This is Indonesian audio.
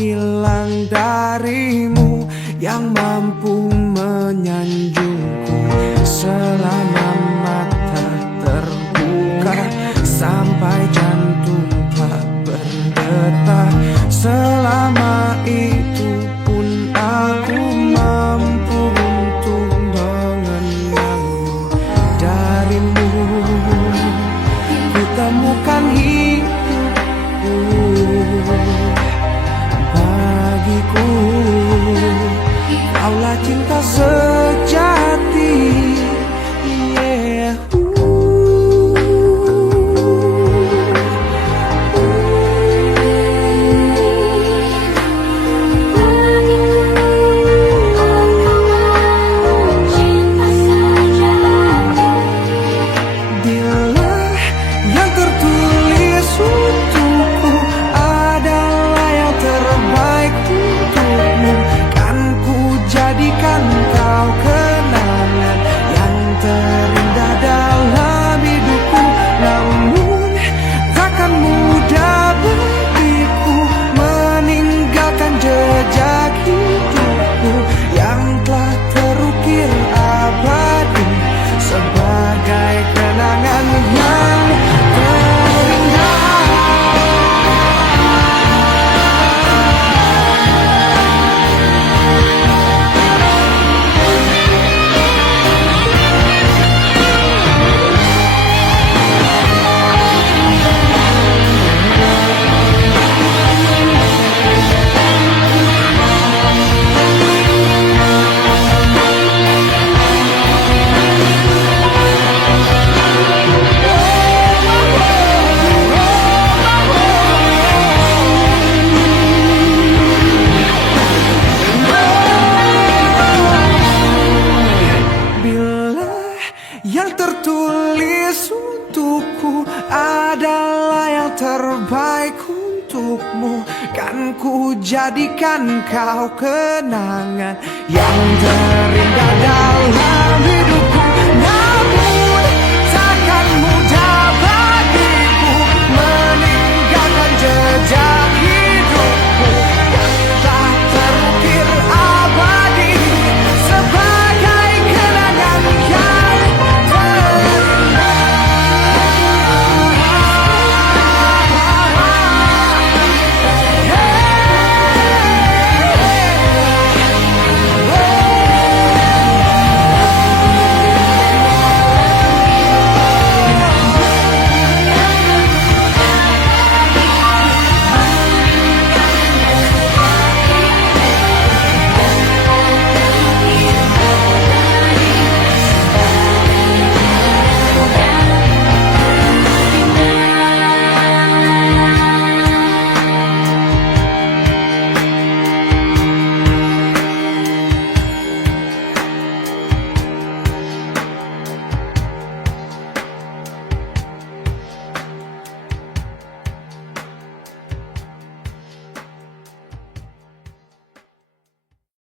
hilang darimu yang mampu menyanjungku selama mata terbuka sampai jantung tak berdetak. Selama itu pun aku mampu untuk mengenangmu. Darimu ku temukan hidupku. Bagiku kaulah cinta sejati. Yeah. Jadikan kau kenangan yang terindah dalam hidupku. Namun takkan mudah bagiku meninggalkan jejak hidupku yang telah terukir abadi sebagai kenangan yang terindah. Yang tertulis untukku adalah yang terbaik untukmu. Kan ku jadikan kau kenangan yang terindah dalam hidup.